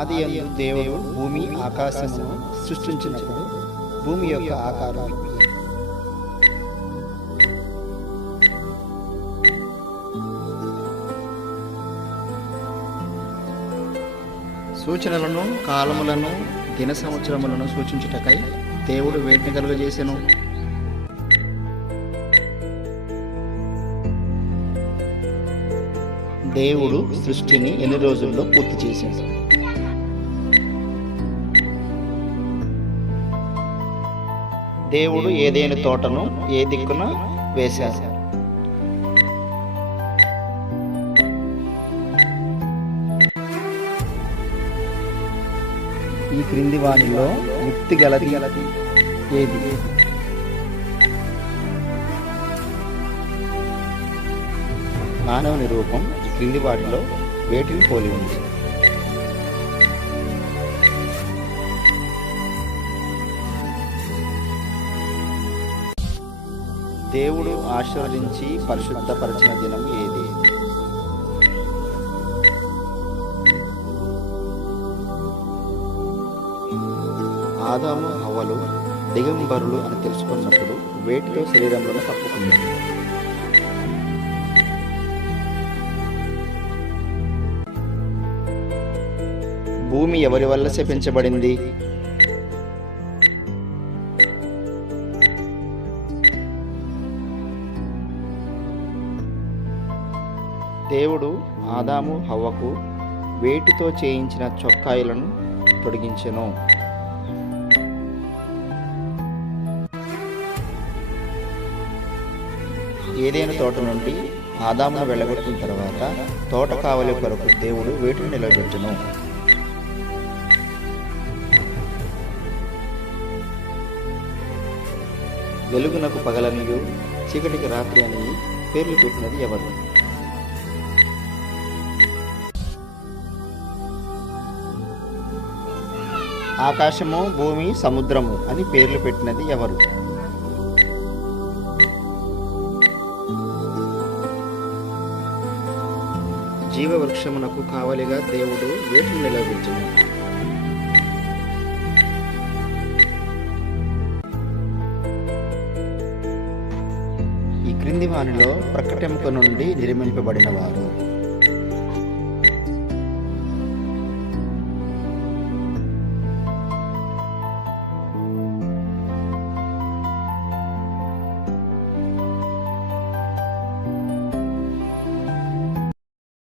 ఆది యందు దేవుడు భూమి ఆకాశమును సృష్టించినప్పుడు భూమి యొక్క ఆకారం. సూచనలను కాలములను దిన సంవత్సరములను సూచించుటకై దేవుడు వేటిని కలుగజేసెను దేవుడు సృష్టిని ఎన్ని రోజుల్లో పూర్తి చేశాడు దేవుడు ఏదైనా తోటను ఏ దిక్కున వేశాడు ఈ క్రింది వాణిలో ముక్తి గలది గలది ఏది? మానవుని రూపం ఈ క్రింది వాటిలో వేటిని పోలి ఉంది. దేవుడు ఆశీర్వదించి పరిశుద్ధపరిచిన దినం ఏది? ఆదాము హవలు దిగంబరులు అని తెలుసుకున్నప్పుడు వేటితో శరీరంలో తప్పుకున్నారు భూమి ఎవరి వల్ల శపించబడింది? దేవుడు ఆదాము హవ్వకు వేటితో చేయించిన చొక్కాయిలను తొడిగించెను. ఏదైనా తోట నుండి ఆదామును వెళ్ళగొట్టిన తర్వాత తోట కావలి కొరకు దేవుడు వేటిని నిలబెట్టును? వెలుగునకు పగలనియు చీకటికి రాత్రి అని పేర్లు పెట్టినది ఎవరు? ఆకాశము భూమి సముద్రము అని పేర్లు పెట్టినది ఎవరు? జీవవృక్షమునకు కావలిగా దేవుడు వేటిని నిలవించను. ఈ క్రింది వానిలో ప్రకటెముక నుండి నిర్మింపబడిన వారు.